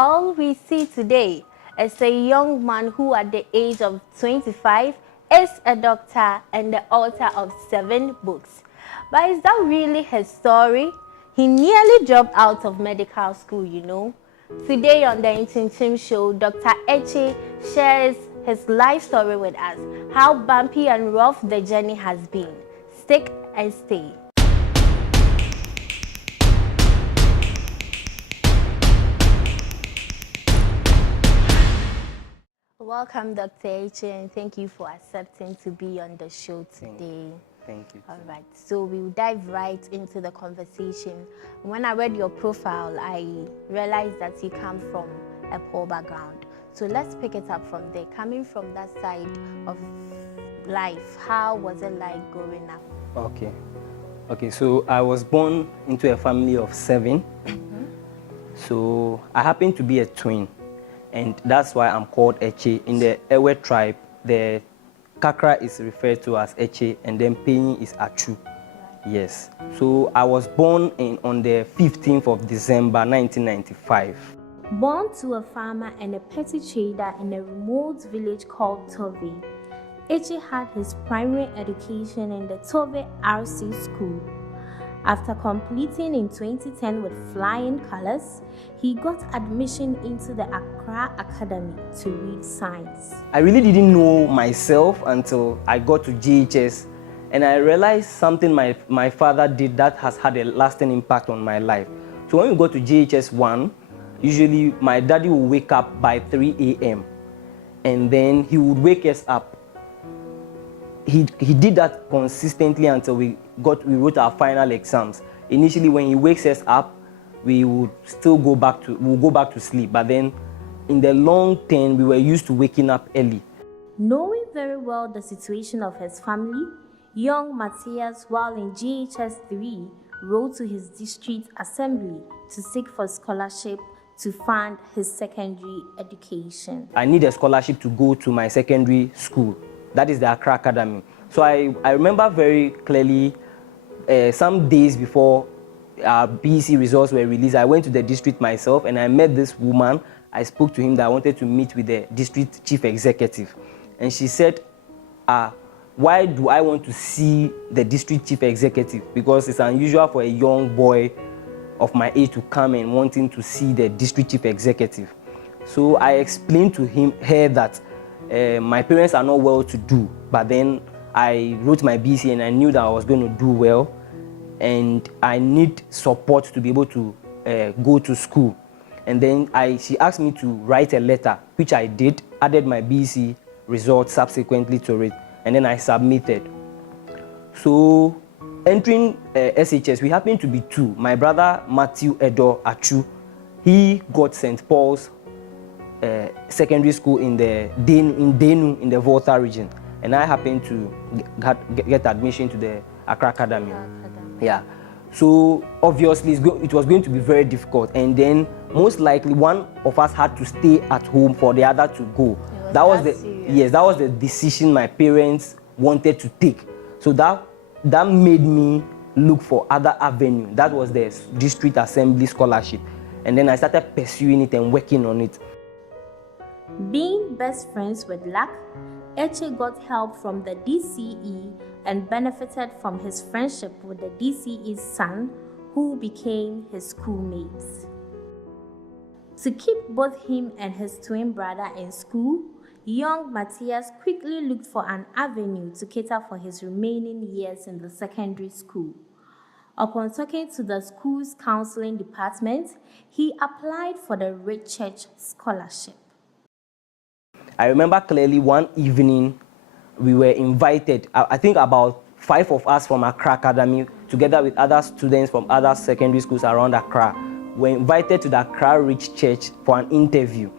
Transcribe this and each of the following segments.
all we see today is a young man who at the age of 25 is a doctor and the author of 7 books. But is that really his story? He nearly dropped out of medical school, you know. Today on the Intim Show, Dr. Eche shares his life story with us, how bumpy and rough the journey has been. Stick and stay. Welcome, Dr. Eche, and thank you for accepting to be on the show today. Thank you. All right, so we'll dive right into the conversation. When I read your profile, I realized that you come from a poor background. So let's pick it up from there. Coming from that side of life, how was it like growing up? Okay, so I was born into a family of 7. So I happen to be a twin. And that's why I'm called Eche. In the Ewe tribe, the Kakra is referred to as Eche, and then Penyi is Achu. Yes. So I was born on the 15th of December, 1995. Born to a farmer and a petty trader in a remote village called Tove, Eche had his primary education in the Tove RC school. After completing in 2010 with flying colors, he got admission into the Accra Academy to read science. I really didn't know myself until I got to GHS, and I realized something my father did that has had a lasting impact on my life. So when we go to GHS 1, usually my daddy will wake up by 3 a.m. and then he would wake us up. He did that consistently until we wrote our final exams. Initially, when he wakes us up, we would still go back to sleep. But then, in the long term, we were used to waking up early. Knowing very well the situation of his family, young Matthias, while in GHS 3, wrote to his district assembly to seek for scholarship to fund his secondary education. I need a scholarship to go to my secondary school. That is the Accra Academy. So I remember very clearly some days before our BEC results were released, I went to the district myself and I met this woman. I spoke to him that I wanted to meet with the district chief executive. And she said, why do I want to see the district chief executive? Because it's unusual for a young boy of my age to come and wanting to see the district chief executive. So I explained to her that my parents are not well to do, but then I wrote my BC and I knew that I was going to do well and I need support to be able to go to school. And then she asked me to write a letter, which I did, added my BC results subsequently to it, and then I submitted. So entering SHS, we happened to be 2. My brother Matthew Edo Achu, he got St. Paul's secondary school in Denu in the Volta region, and I happened to get admission to the Accra Academy. Yeah, so obviously it was going to be very difficult, and then most likely one of us had to stay at home for the other to go. That was the decision my parents wanted to take. So that made me look for other avenue. That was the district assembly scholarship, and then I started pursuing it and working on it. Being best friends with luck, Eche got help from the DCE and benefited from his friendship with the DCE's son, who became his schoolmates. To keep both him and his twin brother in school, young Matthias quickly looked for an avenue to cater for his remaining years in the secondary school. Upon talking to the school's counseling department, he applied for the Rich Church Scholarship. I remember clearly one evening we were invited, I think about 5 of us from Accra Academy, together with other students from other secondary schools around Accra, were invited to the Accra Rich Church for an interview.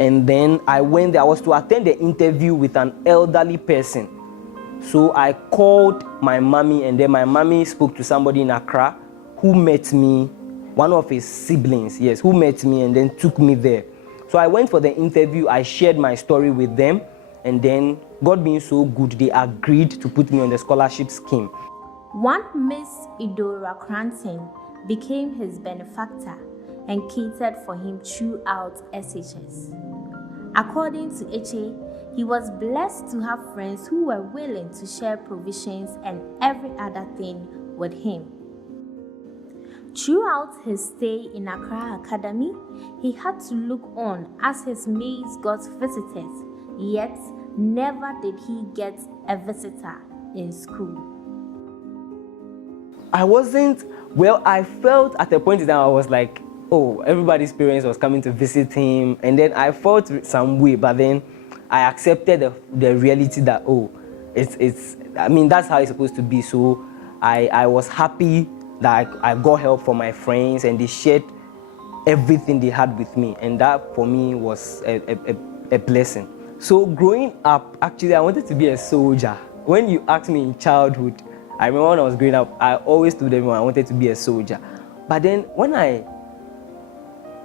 And then I went there. I was to attend the interview with an elderly person. So I called my mommy, and then my mommy spoke to somebody in Accra who met me, one of his siblings, yes, who met me and then took me there. So I went for the interview, I shared my story with them, and then God being so good, they agreed to put me on the scholarship scheme. One Miss Idora Cranton became his benefactor and catered for him throughout SHS. According to Eche, he was blessed to have friends who were willing to share provisions and every other thing with him. Throughout his stay in Accra Academy, he had to look on as his mates got visitors, yet never did he get a visitor in school. I felt at a point in time I was like, oh, everybody's parents was coming to visit him, and then I felt some way, but then I accepted the reality that, oh, that's how it's supposed to be. So I was happy that I got help from my friends, and they shared everything they had with me, and that for me was a blessing. So growing up, actually, I wanted to be a soldier. When you asked me in childhood, I remember when I was growing up, I always told everyone I wanted to be a soldier. But then when I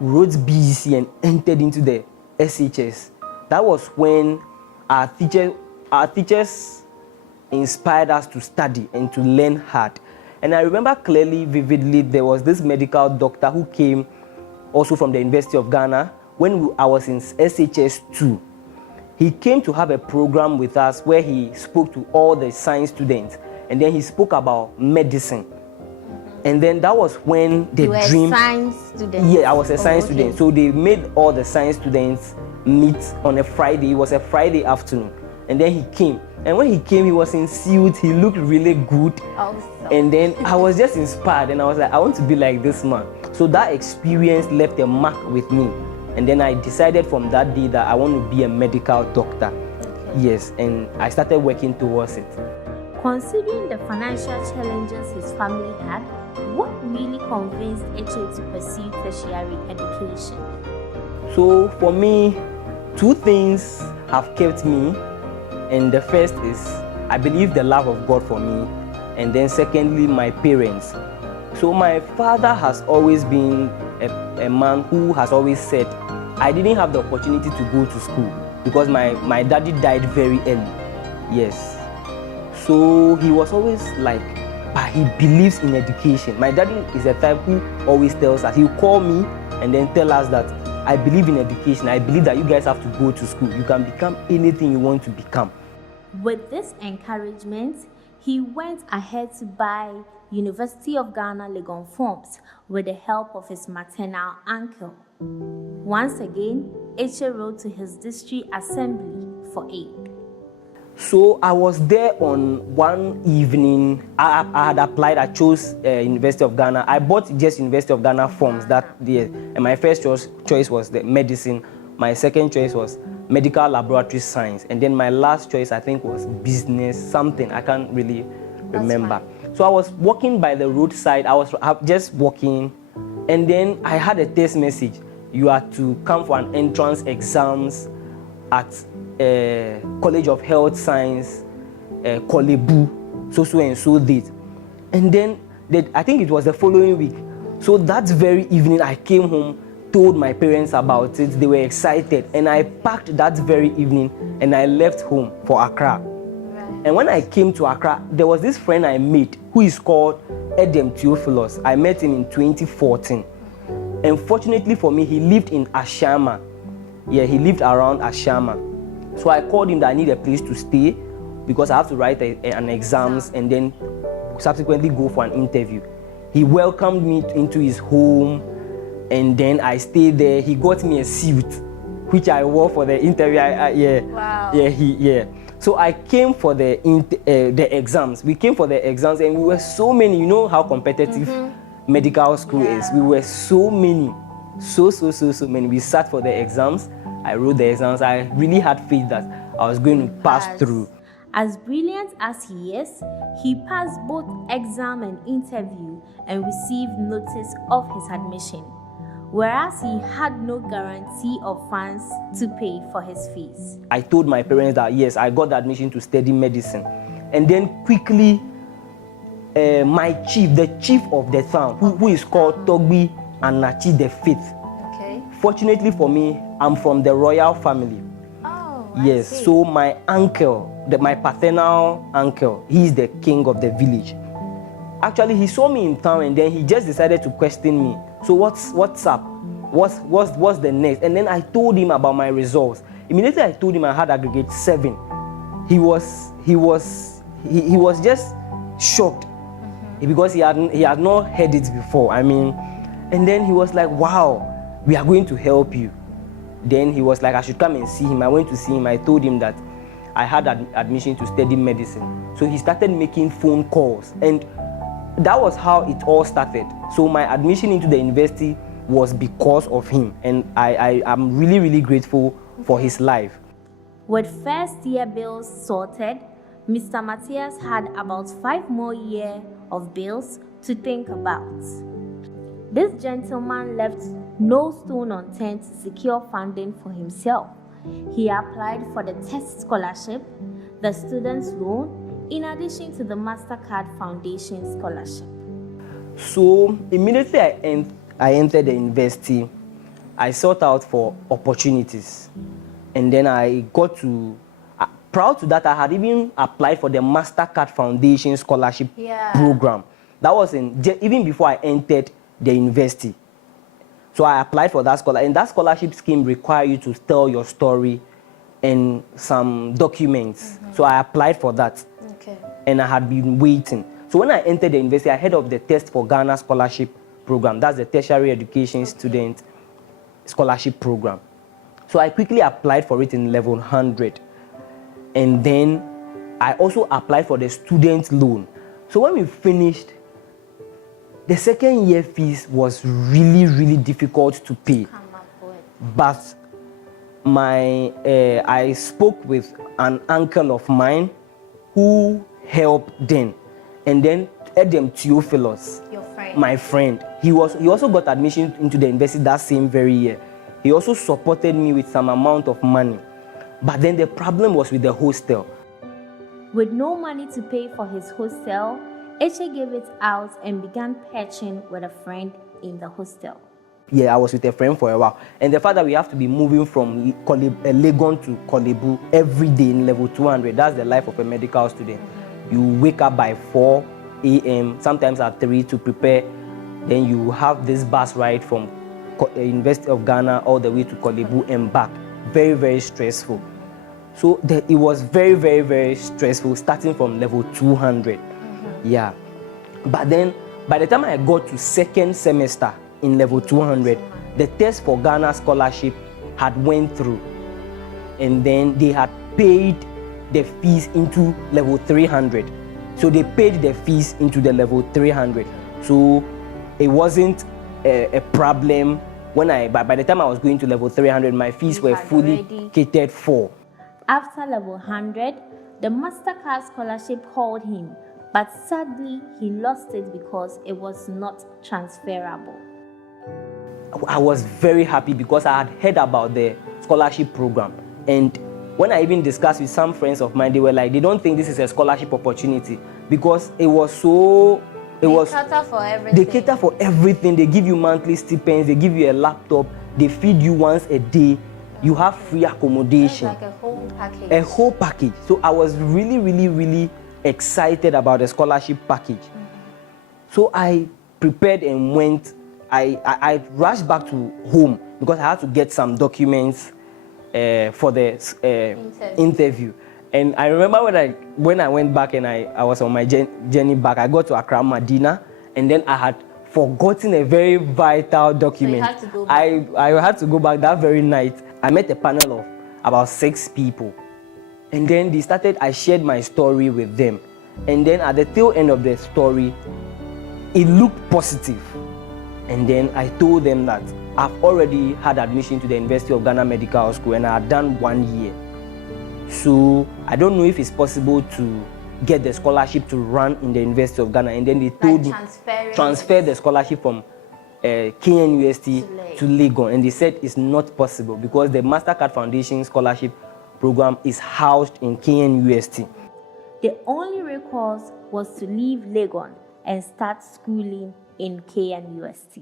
wrote BEC and entered into the SHS, that was when our teachers inspired us to study and to learn hard. And I remember clearly, vividly, there was this medical doctor who came also from the University of Ghana when I was in SHS 2. He came to have a program with us where he spoke to all the science students, and then he spoke about medicine. And then that was when the you dream. Were a science student? Yeah, I was a science student. So they made all the science students meet on a Friday. It was a Friday afternoon. And then he came. And when he came, he was in suit. He looked really good. Awesome. And then I was just inspired, and I was like, I want to be like this man. So that experience left a mark with me. And then I decided from that day that I want to be a medical doctor. Okay. Yes, and I started working towards it. Considering the financial challenges his family had, what really convinced Eche to pursue tertiary education? So for me, two things have kept me. And the first is, I believe the love of God for me. And then secondly, my parents. So my father has always been a man who has always said, I didn't have the opportunity to go to school because my daddy died very early. Yes. So he was always like, but he believes in education. My daddy is a type who always tells us, he'll call me and then tell us that I believe in education. I believe that you guys have to go to school. You can become anything you want to become. With this encouragement, he went ahead to buy University of Ghana Legon forms with the help of his maternal uncle. Once again, Eche wrote to his district assembly for aid. So I was there on one evening. I had applied. I chose University of Ghana. I bought just University of Ghana forms that year. And my first choice was the medicine. My second choice was medical laboratory science. And then my last choice, I think, was business, something. I can't really remember. So I was walking by the roadside. I was just walking. And then I had a text message. You are to come for an entrance exams at College of Health Science, Kolebu, so and so date. And then I think it was the following week. So that very evening I came home, told my parents about it. They were excited, and I packed that very evening and I left home for Accra. Right. And when I came to Accra, there was this friend I met who is called Edem Theophilus. I met him in 2014. And fortunately for me, he lived in Ashama. Yeah, he lived around Ashama. So I called him that I need a place to stay because I have to write an exams and then subsequently go for an interview. He welcomed me into his home, and then I stayed there. He got me a suit, which I wore for the interview. Wow. Yeah. So I came for the exams. We came for the exams, and we were so many. You know how competitive medical school is. We were so many, so many. We sat for the exams. I wrote the exams. I really had faith that I was going to pass through. As brilliant as he is, he passed both exam and interview and received notice of his admission, whereas he had no guarantee of funds to pay for his fees. I told my parents that yes, I got the admission to study medicine. And then quickly, my chief, the chief of the town, who is called Togbi Anachi the Fifth. Okay. Fortunately for me, I'm from the royal family. Oh, yes. So my uncle, my paternal uncle, he's the king of the village. Actually, he saw me in town and then he just decided to question me. So what's up? what's the next? And then I told him about my results. Immediately I told him I had aggregate 7. He was just shocked because he had not heard it before. I mean, and then he was like, wow, we are going to help you. Then he was like, I should come and see him. I went to see him. I told him that I had admission to study medicine. So he started making phone calls, and that was how it all started. So my admission into the university was because of him, and I am really, really grateful for his life. With first year bills sorted, Mr. Matthias had about 5 more years of bills to think about. This gentleman left no stone unturned to secure funding for himself. He applied for the test scholarship, the student's loan, in addition to the MasterCard Foundation scholarship. So immediately I entered the university, I sought out for opportunities. And then I got to, proud to that, I had even applied for the MasterCard Foundation scholarship program. That was even before I entered the university. So I applied for that scholarship, and that scholarship scheme requires you to tell your story and some documents. So I applied for that. Okay. And I had been waiting. So when I entered the university, I heard of the Test for Ghana scholarship program. That's the tertiary education student scholarship program. So I quickly applied for it in level 100. And then I also applied for the student loan. So when we finished, the second year fees was really, really difficult to pay. But I spoke with an uncle of mine who helped then. And then Edem Theophilus, your friend, my friend, he also got admission into the university that same very year. He also supported me with some amount of money. But then the problem was with the hostel. With no money to pay for his hostel, Eche gave it out and began patching with a friend in the hostel. Yeah, I was with a friend for a while. And the fact that we have to be moving from Legon to Kolebu every day in level 200, that's the life of a medical student. You wake up by 4 a.m., sometimes at 3 to prepare. Then you have this bus ride from University of Ghana all the way to Kolebu and back. Very, very stressful. So it was very, very, very stressful starting from level 200. Yeah. But then by the time I got to second semester in level 200, the test for Ghana scholarship had went through. And then they had paid the fees into level 300. So they paid the fees into the level 300. So it wasn't a problem by the time I was going to level 300, my fees were fully catered for. After level 100, the MasterCard scholarship called him, but sadly he lost it because it was not transferable. I was very happy because I had heard about the scholarship program, and when I even discussed with some friends of mine, they were like, they don't think this is a scholarship opportunity because it was so. They cater for everything. They cater for everything. They give you monthly stipends. They give you a laptop. They feed you once a day. You have free accommodation. It's like a whole package. A whole package. So I was really, really, really excited about the scholarship package. So I prepared and went. I rushed back to home because I had to get some documents for the interview. And I remember when I went back and I was on my journey back, I got to Accra, Medina, and then I had forgotten a very vital document. So you had to go back. I had to go back that very night. I met a panel of about 6 people. And then I shared my story with them. And then at the tail end of the story, it looked positive. And then I told them that I've already had admission to the University of Ghana Medical School and I had done 1 year. So I don't know if it's possible to get the scholarship to run in the University of Ghana. And then they told me transfer the scholarship from KNUST to Legon. And they said it's not possible because the MasterCard Foundation scholarship program is housed in KNUST. The only recourse was to leave Legon and start schooling in KNUST.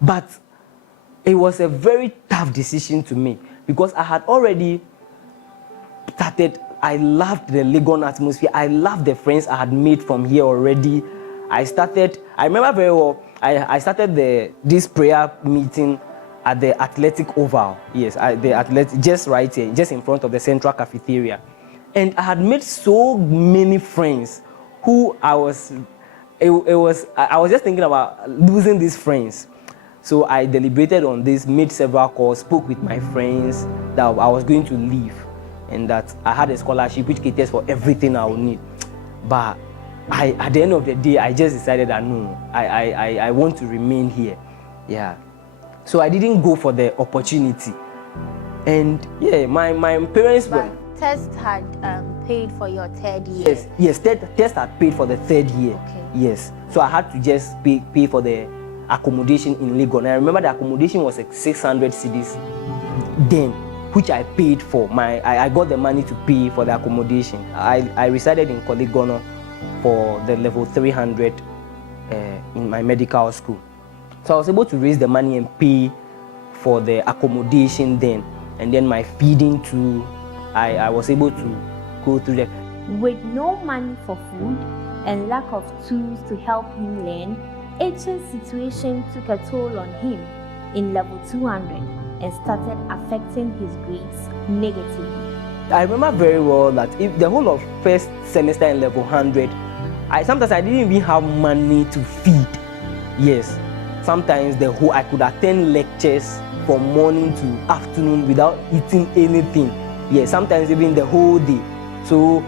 But it was a very tough decision to make because I had already started. I loved the Legon atmosphere. I loved the friends I had made from here already. I remember very well, I started this prayer meeting at the athletic oval. Yes, the athletic, just right here, just in front of the central cafeteria. And I had made so many friends who I was just thinking about losing these friends. So I deliberated on this, made several calls, spoke with my friends that I was going to leave and that I had a scholarship which caters for everything I would need. But at the end of the day, I just decided that no, I want to remain here. Yeah. So I didn't go for the opportunity. And yeah, my parents were... Test had paid for your third year. Yes, test had paid for the third year. Okay. Yes. So I had to just pay for the accommodation in Lagos. And I remember the accommodation was like 600 cedis then, which I paid for. I got the money to pay for the accommodation. I resided in Kolegono for the level 300 in my medical school. So I was able to raise the money and pay for the accommodation then. And then my feeding too, I was able to go through that. With no money for food and lack of tools to help him learn, H's situation took a toll on him in level 200 and started affecting his grades negatively. I remember very well that if the whole of first semester in level 100, sometimes I didn't even have money to feed. Yes, sometimes I could attend lectures from morning to afternoon without eating anything. Yeah, sometimes even the whole day. So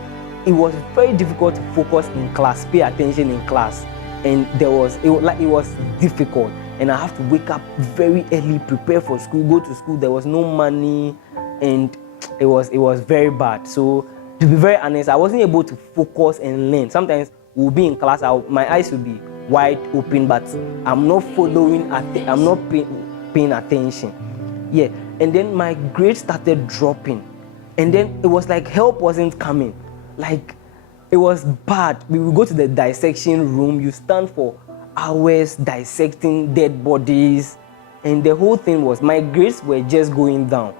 it was very difficult to focus in class, pay attention in class, and it was difficult. And I have to wake up very early, prepare for school, go to school. There was no money, and it was very bad. So to be very honest, I wasn't able to focus and learn. Sometimes we'll be in class, my eyes will be wide open, but I'm not following. I'm not paying attention. Yeah, and then my grades started dropping. And then it was like help wasn't coming. Like, it was bad. We would go to the dissection room. You stand for hours dissecting dead bodies. And the whole thing was, my grades were just going down.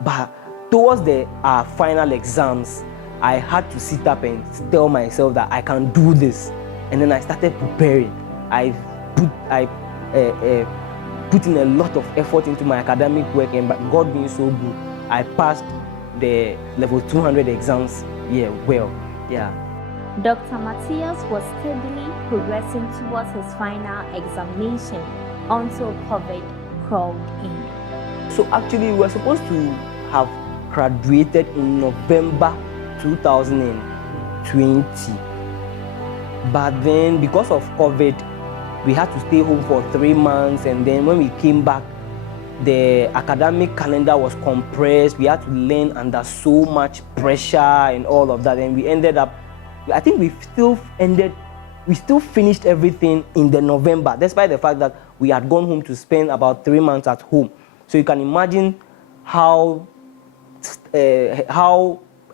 But towards our final exams, I had to sit up and tell myself that I can do this. And then I started preparing. I put in a lot of effort into my academic work, and God being so good, I passed the level 200 exams, well. Dr. Matthias was steadily progressing towards his final examination until COVID crawled in. So actually, we were supposed to have graduated in November 2020. But then, because of COVID, we had to stay home for 3 months, and then when we came back, the academic calendar was compressed. We had to learn under so much pressure and all of that, and we ended up, I think we still finished everything in the November, despite the fact that we had gone home to spend about 3 months at home. So you can imagine how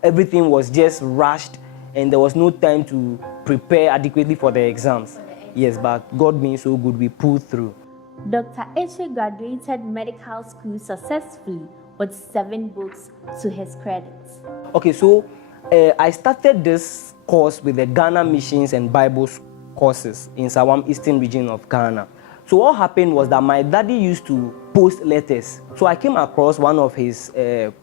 everything was just rushed, and there was no time to prepare adequately for the exams. Yes, but God being so good, we pulled through. Dr. Eche graduated medical school successfully with 7 books to his credit. Okay, so I started this course with the Ghana Missions and Bible courses in Sawam Eastern region of Ghana. So what happened was that my daddy used to post letters. So I came across one of his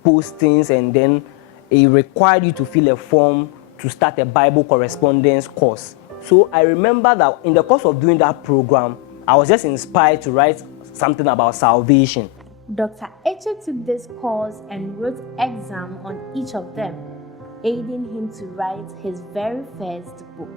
postings, and then he required you to fill a form to start a Bible correspondence course. So I remember that in the course of doing that program, I was just inspired to write something about salvation. Dr. Eche took this course and wrote exam on each of them, aiding him to write his very first book.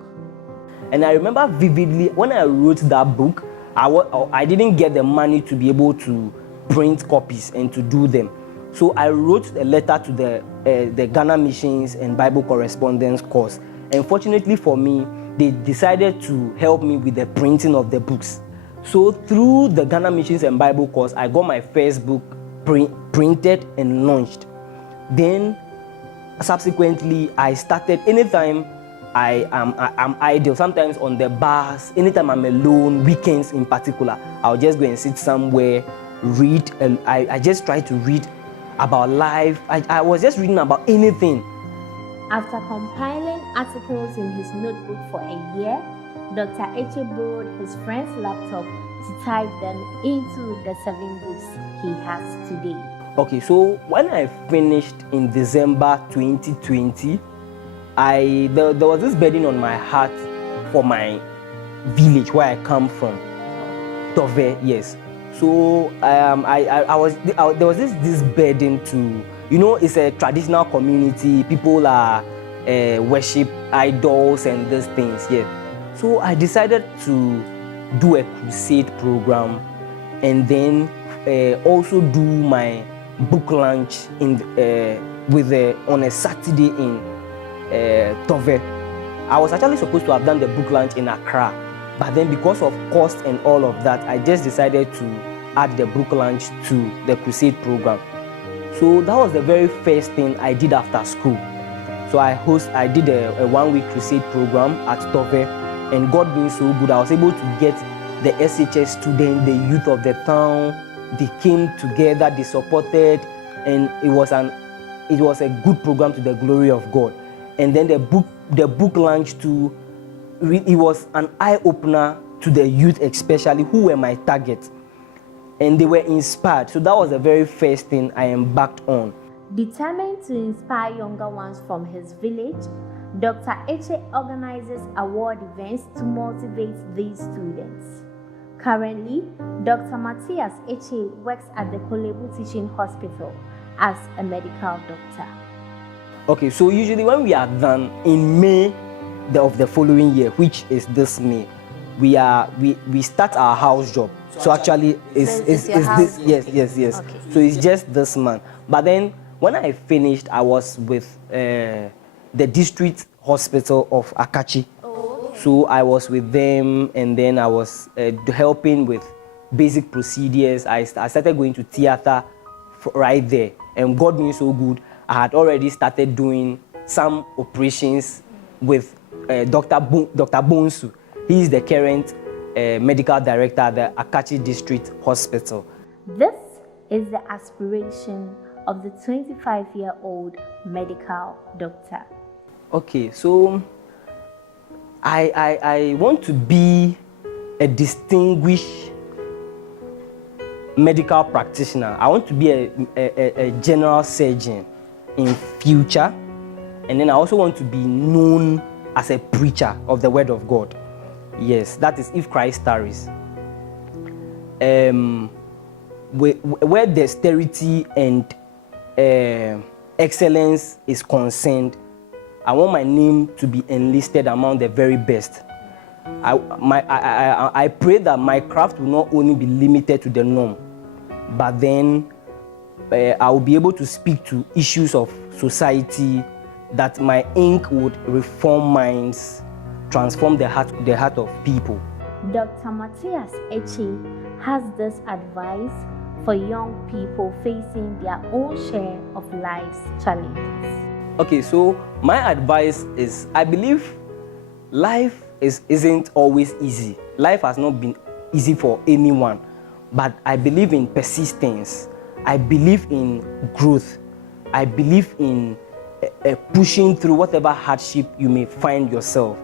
And I remember vividly, when I wrote that book, I didn't get the money to be able to print copies and to do them. So I wrote a letter to the Ghana Missions and Bible Correspondence course. And fortunately for me, they decided to help me with the printing of the books. So through the Ghana Missions and Bible course, I got my first book printed and launched. Then subsequently, I started, anytime I'm idle, sometimes on the bus, anytime I'm alone, weekends in particular, I'll just go and sit somewhere, read, and I just try to read about life. I was just reading about anything. After compiling articles in his notebook for a year, Dr. Eche borrowed his friend's laptop to type them into the 7 books he has today. Okay, so when I finished in December 2020, there was this burden on my heart for my village where I come from, Tove, yes. So there was this burden to, it's a traditional community. People are worship idols and these things, yeah. So I decided to do a crusade program and then also do my book launch on a Saturday in Tove. I was actually supposed to have done the book launch in Accra, but then because of cost and all of that, I just decided to add the book launch to the crusade program. So that was the very first thing I did after school. So I did a 1-week crusade program at Tove, and God being so good, I was able to get the SHS students, the youth of the town. They came together, they supported, and it was a good program to the glory of God. And then the book launch too, it was an eye-opener to the youth, especially, who were my target. And they were inspired. So that was the very first thing I embarked on. Determined to inspire younger ones from his village, Dr. Eche organizes award events to motivate these students. Currently, Dr. Matthias Eche works at the Kolebu Teaching Hospital as a medical doctor. Okay, so usually when we are done in May of the following year, which is this May, we start our house job. So actually, it's this, yes. Okay. So it's just this month. But then when I finished, I was with the district hospital of Akachi. Oh, okay. So I was with them, and then I was helping with basic procedures. I started going to theater right there, and God being so good, I had already started doing some operations with Dr. Bonsu. He is the current medical director at the Akachi District Hospital. This is the aspiration of the 25-year-old medical doctor. Okay, so I want to be a distinguished medical practitioner. I want to be a general surgeon in future, and then I also want to be known as a preacher of the word of God. Yes, that is if Christ tarries. Where dexterity and excellence is concerned, I want my name to be enlisted among the very best. I pray that my craft will not only be limited to the norm, but then I will be able to speak to issues of society, that my ink would reform minds, transform the heart of people. Dr. Matthias Eche has this advice for young people facing their own share of life's challenges. Okay, so my advice is, I believe life isn't always easy. Life has not been easy for anyone, but I believe in persistence. I believe in growth. I believe in pushing through whatever hardship you may find yourself.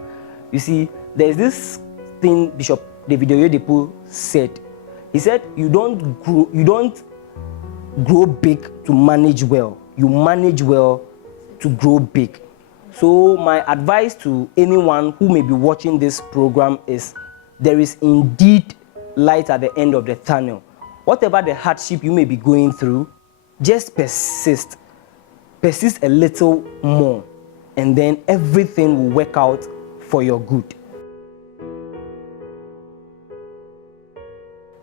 You see, there's this thing Bishop David Oyedepo said. He said, you don't grow big to manage well. You manage well to grow big. So my advice to anyone who may be watching this program is, there is indeed light at the end of the tunnel. Whatever the hardship you may be going through, just persist. Persist a little more, and then everything will work out for your good.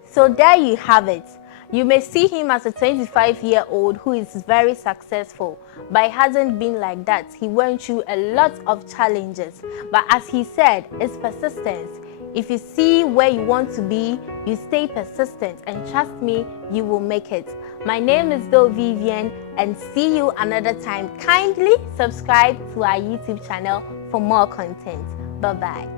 So there you have it. You may see him as a 25-year-old who is very successful, but it hasn't been like that. He went through a lot of challenges, but as he said, it's persistence. If you see where you want to be, you stay persistent, and trust me, you will make it. My name is Do Vivian, and see you another time. Kindly subscribe to our YouTube channel for more content. Bye-bye.